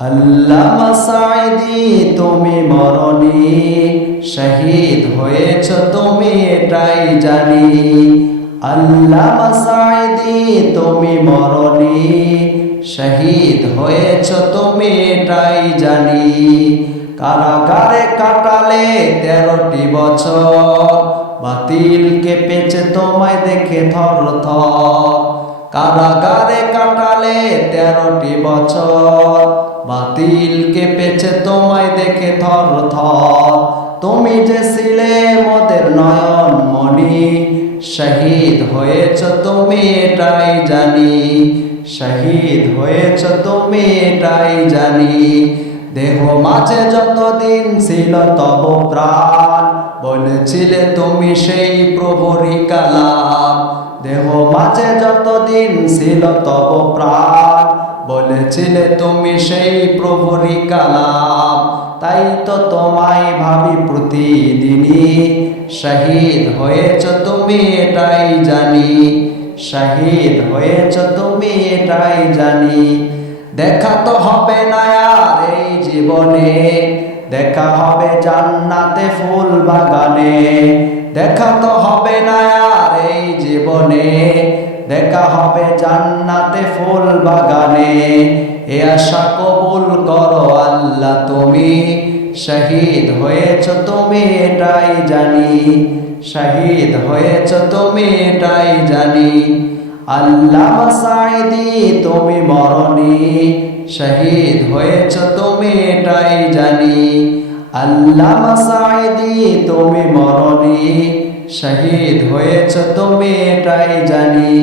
আল্লামা সাঈদী তুমি মরনি, শহীদ হয়েছ তুমি এটাই জানি। আল্লামা সাঈদী তুমি মরনি, শহীদ হয়েছ তুমি এটাই জানি। কারাগারে কাটালে 13টি বছর, বাতিল কেঁপেছে তোমায় দেখে থর থর। কারাগারে কাটালে 13টি বছর, বাতিল কেঁপেছে তোমায় দেখে থর থর। তুমি যে ছিলে মোদের নয়ন মণি, শহীদ হয়েছ তুমি এটাই জানি। শহীদ হয়েছ তুমি এটাই জানি। দেহ মাঝে যতদিন ছিল তব প্রাণ, বলেছিলে তুমি সেই প্রভুরই কালাম। দেহ মাঝে যতদিন ছিল তব প্রাণ, বলেছিলে তুমি সেই প্রভুরই কালাম। তাই তো তোমায় ভাবি প্রতিদিনই, শহীদ হয়েছ তুমি এটাই জানি। শহীদ হয়েছ তুমি এটাই জানি। দেখা তো হবে না আর এই জীবনে, দেখা হবে জান্নাতে ফুল বাগানে। দেখা তো হবে না আর এই জীবনে, দেখা হবে জান্নাতে ফুল বাগানে। এ আশা কবুল করো আল্লাহ তুমি, শহীদ হয়েছ তুমি এটাই জানি। শহীদ হয়েছ তুমি এটাই জানি। আল্লামা সাঈদী তুমি মরনি, শহীদ হয়েছ তুমি এটাই জানি। আল্লামা সাঈদী তুমি মরনি, শহীদ হয়েছ তুমি এটাই জানি।